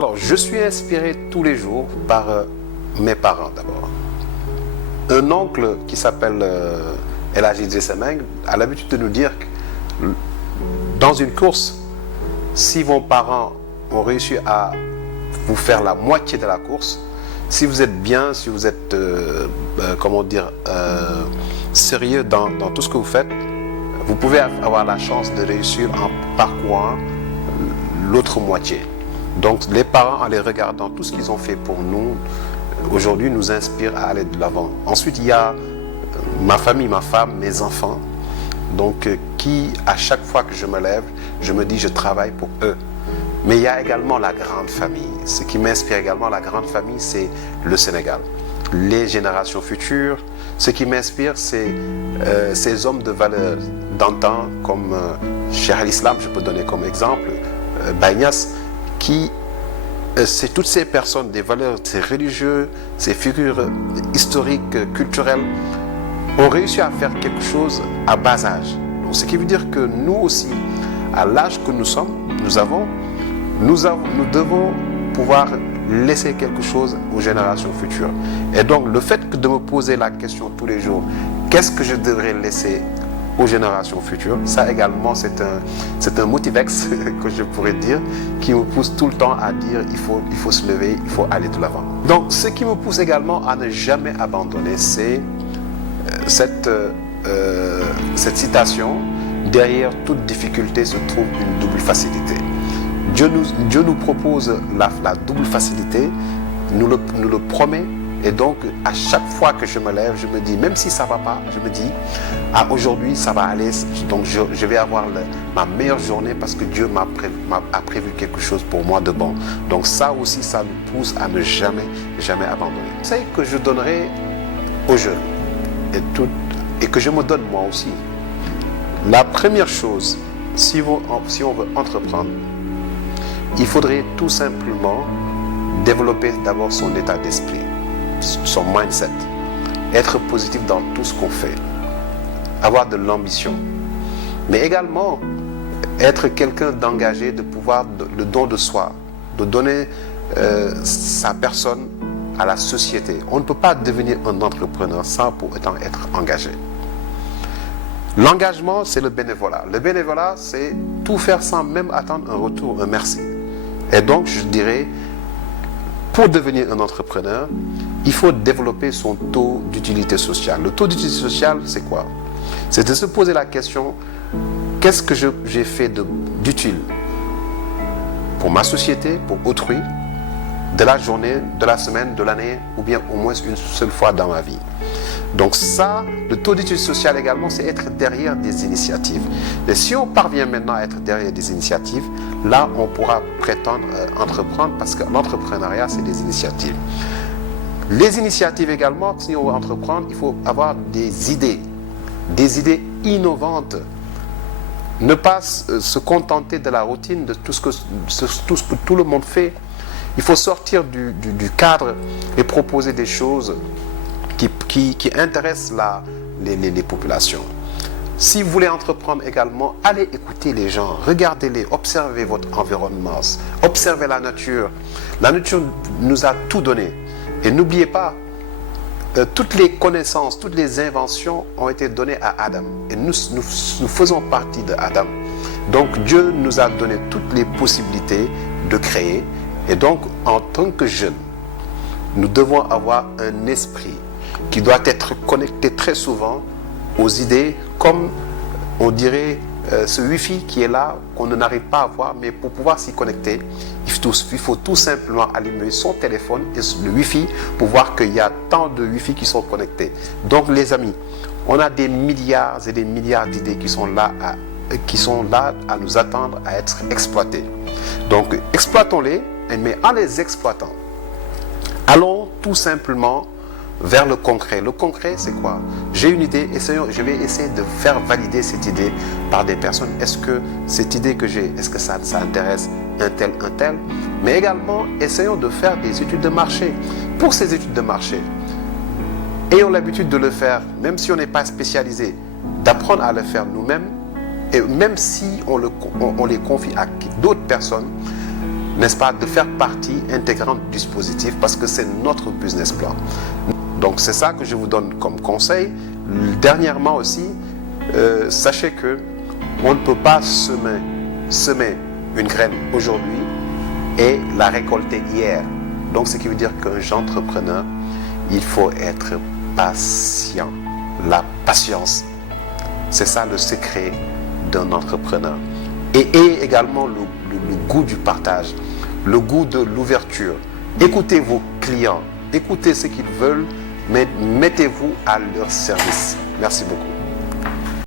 Alors, je suis inspiré tous les jours par mes parents d'abord. Un oncle qui s'appelle El Hadji Semeng a l'habitude de nous dire que dans une course, si vos parents ont réussi à vous faire la moitié de la course, si vous êtes bien, si vous êtes, sérieux dans tout ce que vous faites, vous pouvez avoir la chance de réussir en parcourant l'autre moitié. Donc les parents, en les regardant, tout ce qu'ils ont fait pour nous, aujourd'hui nous inspirent à aller de l'avant. Ensuite, il y a ma famille, ma femme, mes enfants, donc qui, à chaque fois que je me lève, je me dis je travaille pour eux. Mais il y a également la grande famille. Ce qui m'inspire également, la grande famille, c'est le Sénégal. Les générations futures. Ce qui m'inspire, c'est ces hommes de valeur d'antan, comme Cheikh al-Islam, je peux donner comme exemple, Baye Niass, qui, c'est toutes ces personnes, des valeurs, ces religieux, ces figures historiques, culturelles, ont réussi à faire quelque chose à bas âge. Donc, ce qui veut dire que nous aussi, à l'âge que nous sommes, nous devons pouvoir laisser quelque chose aux générations futures. Et donc, le fait de me poser la question tous les jours, qu'est-ce que je devrais laisser aux générations futures, ça également, c'est un motivex que je pourrais dire, qui me pousse tout le temps à dire il faut se lever, il faut aller de l'avant. Donc, ce qui me pousse également à ne jamais abandonner, c'est cette citation: derrière toute difficulté se trouve une double facilité. Dieu nous propose la double facilité, nous le promet, et donc à chaque fois que je me lève, je me dis, même si ça ne va pas, je me dis, aujourd'hui ça va aller, donc je vais avoir ma meilleure journée parce que Dieu a prévu quelque chose pour moi de bon. Donc ça aussi, ça nous pousse à ne jamais abandonner. C'est ce que je donnerai aux jeunes et que je me donne moi aussi. La première chose, si on veut entreprendre, il faudrait tout simplement développer d'abord son état d'esprit, son mindset, être positif dans tout ce qu'on fait, avoir de l'ambition, mais également être quelqu'un d'engagé, de pouvoir le don de soi, de donner sa personne à la société. On ne peut pas devenir un entrepreneur sans pour autant être engagé. L'engagement, c'est le bénévolat. Le bénévolat, c'est tout faire sans même attendre un retour, un merci. Et donc, je dirais, pour devenir un entrepreneur, il faut développer son taux d'utilité sociale. Le taux d'utilité sociale, c'est quoi? C'est de se poser la question, qu'est-ce que j'ai fait d'utile pour ma société, pour autrui, de la journée, de la semaine, de l'année, ou bien au moins une seule fois dans ma vie. Donc ça, le taux d'utilité sociale également, c'est être derrière des initiatives. Et si on parvient maintenant à être derrière des initiatives, là, on pourra prétendre entreprendre, parce que l'entrepreneuriat, c'est des initiatives. Les initiatives également, si on veut entreprendre, il faut avoir des idées innovantes. Ne pas se contenter de la routine, de tout ce que tout le monde fait. Il faut sortir du cadre et proposer des choses qui intéressent les populations. Si vous voulez entreprendre également, allez écouter les gens, regardez-les, observez votre environnement, observez la nature. La nature nous a tout donné. Et n'oubliez pas, toutes les connaissances, toutes les inventions ont été données à Adam. Et nous faisons partie de Adam. Donc Dieu nous a donné toutes les possibilités de créer. Et donc, en tant que jeunes, nous devons avoir un esprit qui doit être connecté très souvent aux idées, comme on dirait ce Wi-Fi qui est là, qu'on n'arrive pas à voir, mais pour pouvoir s'y connecter, il faut tout simplement allumer son téléphone et le Wi-Fi pour voir qu'il y a tant de Wi-Fi qui sont connectés. Donc les amis, on a des milliards et des milliards d'idées qui sont là à nous attendre à être exploitées. Donc exploitons-les, mais en les exploitant, allons tout simplement vers le concret. Le concret, c'est quoi? J'ai une idée, je vais essayer de faire valider cette idée par des personnes. Est-ce que cette idée que j'ai, est-ce que ça intéresse un tel? Mais également, essayons de faire des études de marché. Pour ces études de marché, ayons l'habitude de le faire, même si on n'est pas spécialisé, d'apprendre à le faire nous-mêmes. Et même si on les confie à d'autres personnes, n'est-ce pas, de faire partie intégrante du dispositif parce que c'est notre business plan. Donc c'est ça que je vous donne comme conseil. Dernièrement aussi, sachez que on ne peut pas semer une graine aujourd'hui et la récolter hier. Donc ce qui veut dire qu'un jeune entrepreneur, il faut être patient. La patience, c'est ça le secret d'un entrepreneur. Et également le goût du partage, le goût de l'ouverture. Écoutez vos clients, écoutez ce qu'ils veulent, mais mettez-vous à leur service. Merci beaucoup.